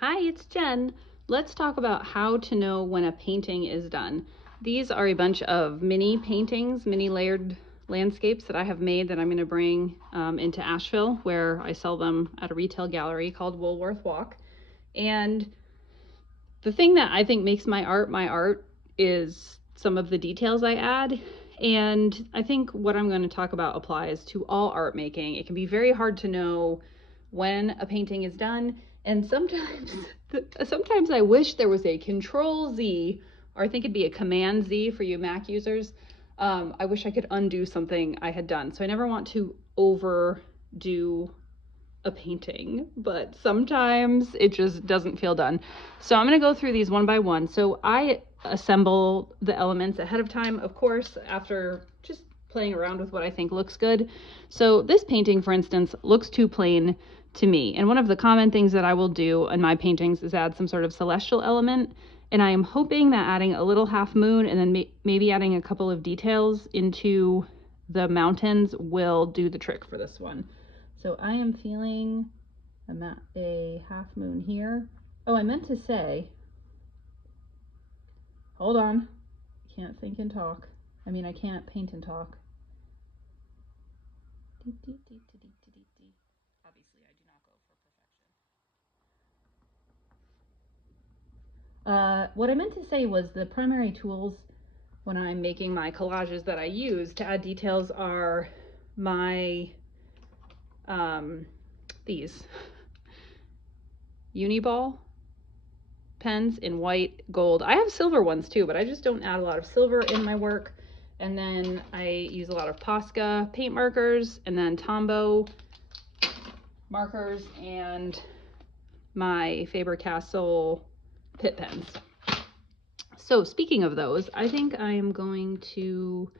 Hi, it's Jen. Let's talk about how to know when a painting is done. These are a bunch of mini paintings, mini layered landscapes that I have made that I'm going to bring into Asheville, where I sell them at a retail gallery called Woolworth Walk. And the thing that I think makes my art is some of the details I add. And I think what I'm going to talk about applies to all art making. It can be very hard to know when a painting is done, and sometimes I wish there was a Control Z, or I think it'd be a Command Z for you Mac users. I wish I could undo something I had done. So I never want to overdo a painting, but sometimes it just doesn't feel done. So I'm going to go through these one by one. So I assemble the elements ahead of time, of course, after just playing around with what I think looks good. So this painting, for instance, looks too plain to me. And one of the common things that I will do in my paintings is add some sort of celestial element. And I am hoping that adding a little half moon and then maybe adding a couple of details into the mountains will do the trick for this one. So I am feeling a half moon here. Oh, I meant to say, hold on, I can't think and talk. I mean, I can't paint and talk. Obviously, I do not go for perfection. What I meant to say was the primary tools when I'm making my collages that I use to add details are my these Uniball pens in white, gold. I have silver ones too, but I just don't add a lot of silver in my work. And then I use a lot of Posca paint markers, and then Tombow markers, and my Faber-Castell Pitt pens. So speaking of those, I think I am going to,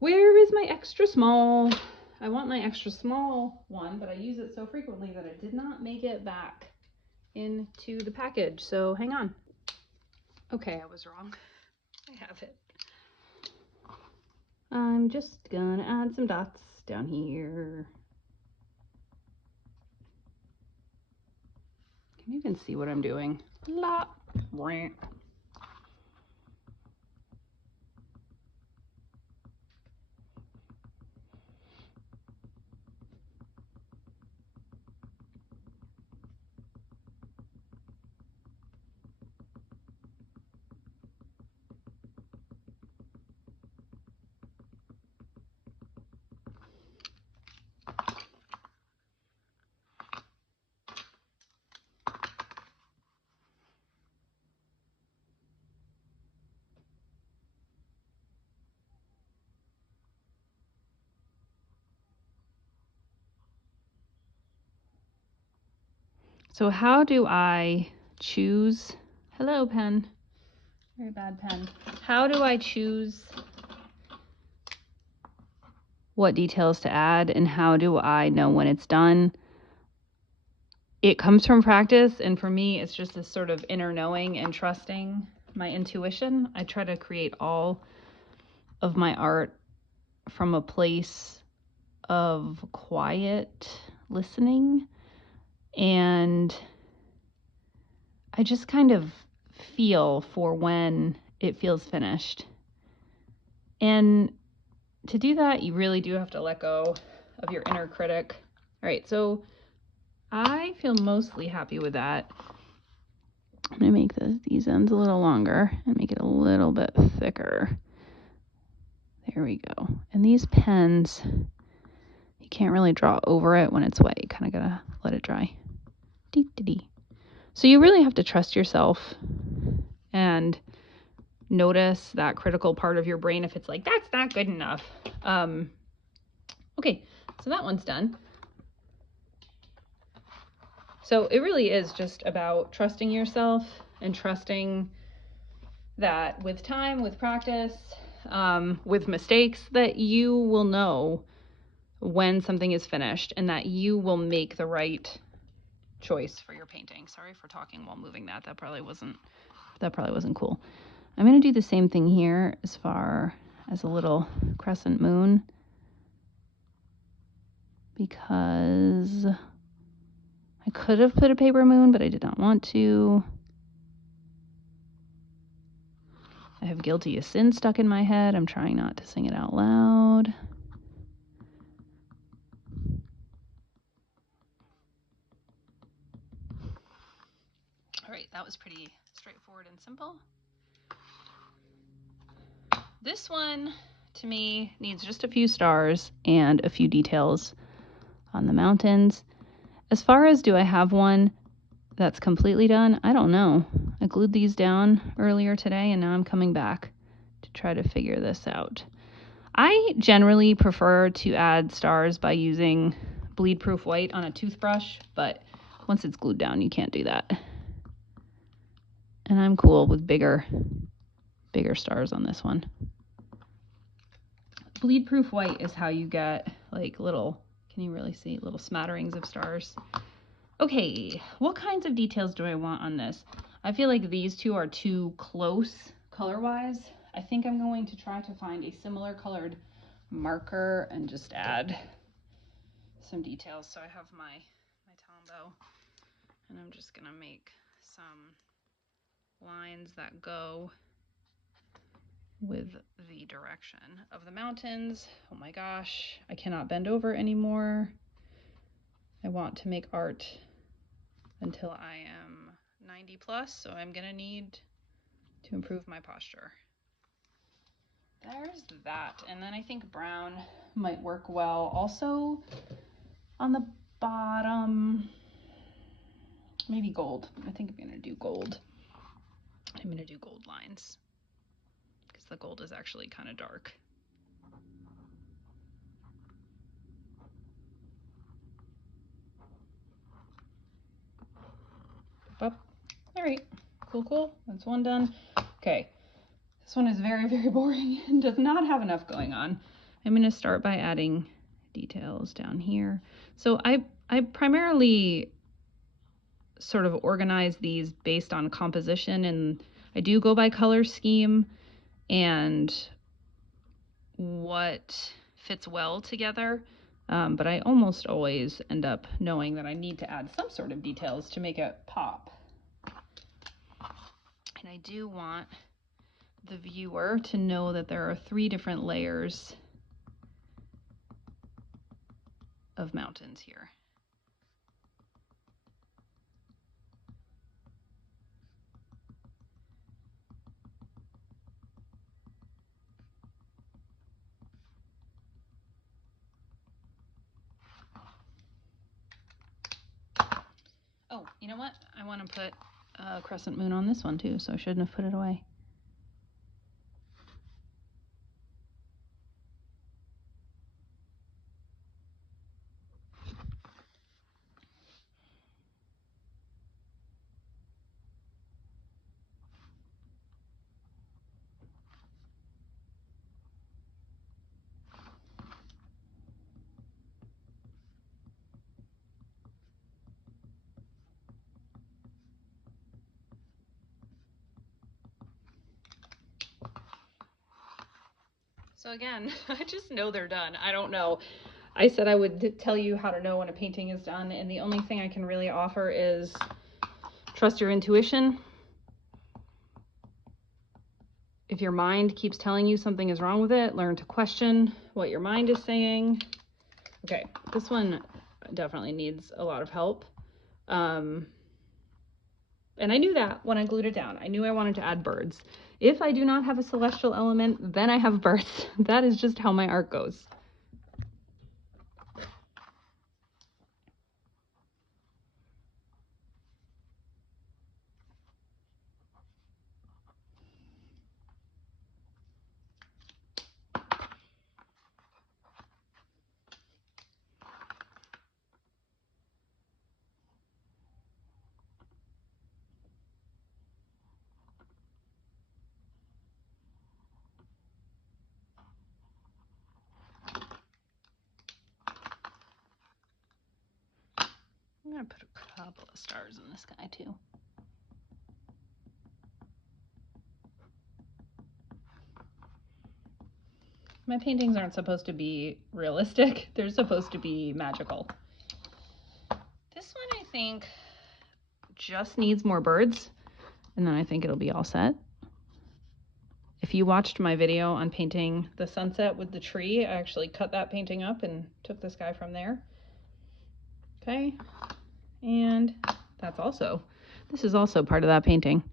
where is my extra small? I want my extra small one, but I use it so frequently that I did not make it back into the package. So hang on. Okay, I was wrong. I have it. I'm just gonna add some dots down here. Can you even see what I'm doing? La. So how do I choose? Hello, pen. Very bad pen. How do I choose what details to add, and how do I know when it's done? It comes from practice, and for me, it's just this sort of inner knowing and trusting my intuition. I try to create all of my art from a place of quiet listening, and I just kind of feel for when it feels finished. And to do that, you really do have to let go of your inner critic. All right, so I feel mostly happy with that. I'm gonna make these ends a little longer and make it a little bit thicker. There we go. And these pens, you can't really draw over it when it's wet. You kind of gotta let it dry. Dee-dee-dee. So you really have to trust yourself and notice that critical part of your brain if it's like, that's not good enough. Okay, so that one's done. So it really is just about trusting yourself and trusting that with time, with practice, with mistakes, that you will know when something is finished and that you will make the right choice for your painting. Sorry for talking while moving that. That probably wasn't cool. I'm going to do the same thing here as far as a little crescent moon, because I could have put a paper moon, but I did not want to. I have Guilty as Sin stuck in my head. I'm trying not to sing it out loud. All right, that was pretty straightforward and simple. This one, to me, needs just a few stars and a few details on the mountains. As far as do I have one that's completely done, I don't know. I glued these down earlier today and now I'm coming back to try to figure this out. I generally prefer to add stars by using bleed proof white on a toothbrush, but once it's glued down you can't do that. And I'm cool with bigger stars on this one. Bleed proof white is how you get like little, can you really see, little smatterings of stars. Okay, what kinds of details do I want on this? I feel like these two are too close color-wise. I think I'm going to try to find a similar colored marker and just add some details. So I have my Tombow, and I'm just gonna make some lines that go with the direction of the mountains. Oh my gosh, I cannot bend over anymore. I want to make art until I am 90 plus, so I'm gonna need to improve my posture. There's that. And then I think brown might work well. Also on the bottom, maybe gold. I think I'm gonna do gold. I'm gonna do gold lines because the gold is actually kind of dark. Up. All right, cool. That's one done. Okay, this one is very, very boring and does not have enough going on. I'm gonna start by adding details down here. So I primarily sort of organize these based on composition, and I do go by color scheme and what fits well together. But I almost always end up knowing that I need to add some sort of details to make it pop. And I do want the viewer to know that there are 3 different layers of mountains here. Oh, you know what? I want to put a crescent moon on this one too, so I shouldn't have put it away. So again, I just know they're done. I don't know. I said I would tell you how to know when a painting is done, and the only thing I can really offer is trust your intuition. If your mind keeps telling you something is wrong with it, learn to question what your mind is saying. Okay, this one definitely needs a lot of help. And I knew that when I glued it down. I knew I wanted to add birds. If I do not have a celestial element, then I have birds. That is just how my art goes. I'm gonna put a couple of stars in this guy too. My paintings aren't supposed to be realistic. They're supposed to be magical. This one I think just needs more birds, and then I think it'll be all set. If you watched my video on painting the sunset with the tree, I actually cut that painting up and took this guy from there. Okay, and this is also part of that painting.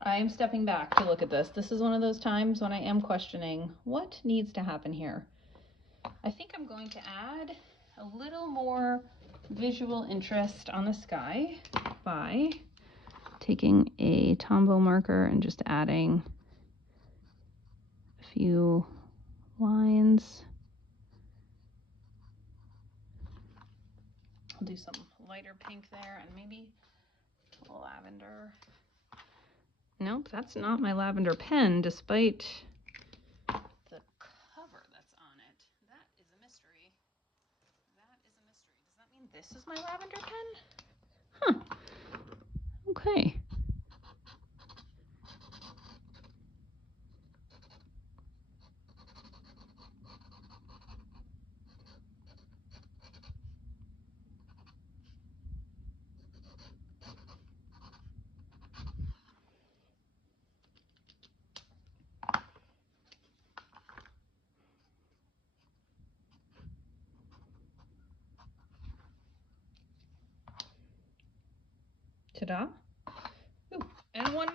I am stepping back to look at this. This is one of those times when I am questioning what needs to happen here. I think I'm going to add a little more visual interest on the sky by taking a Tombow marker and just adding a few lines. I'll do some lighter pink there and maybe lavender. Nope, that's not my lavender pen, despite the cover that's on it. That is a mystery. That is a mystery. Does that mean this is my lavender pen? Huh. Okay. Ta-da. Ooh, and one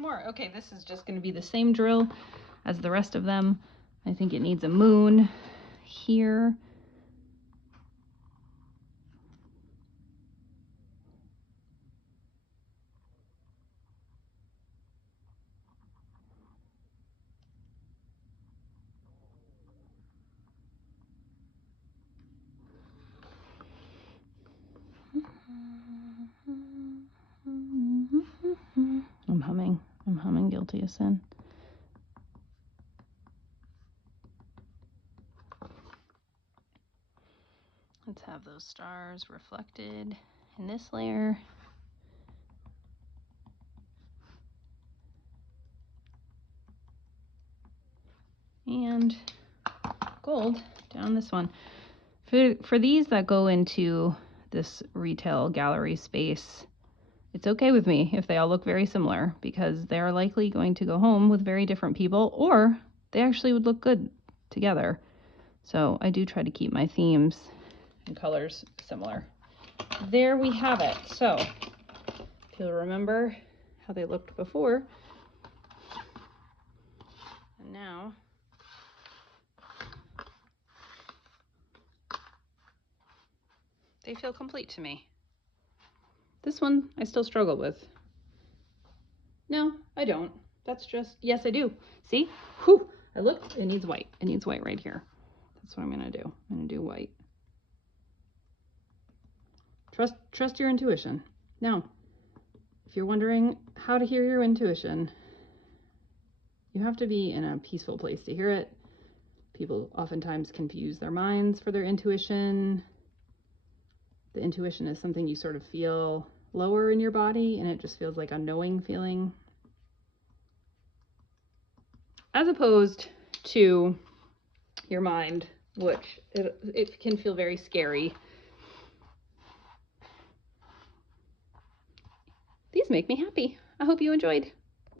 more. Okay, this is just going to be the same drill as the rest of them. I think it needs a moon here. I'm humming Guilty as Sin. Let's have those stars reflected in this layer. And gold down this one. For these that go into this retail gallery space, it's okay with me if they all look very similar, because they are likely going to go home with very different people, or they actually would look good together. So I do try to keep my themes and colors similar. There we have it. So if you'll remember how they looked before, and now they feel complete to me. This one I still struggle with. No, I don't. That's just, yes, I do. See? Whew, I looked, it needs white. It needs white right here. That's what I'm gonna do. I'm gonna do white. Trust your intuition. Now, if you're wondering how to hear your intuition, you have to be in a peaceful place to hear it. People oftentimes confuse their minds for their intuition. The intuition is something you sort of feel lower in your body, and it just feels like a knowing feeling, as opposed to your mind, which it can feel very scary. These make me happy. I hope you enjoyed.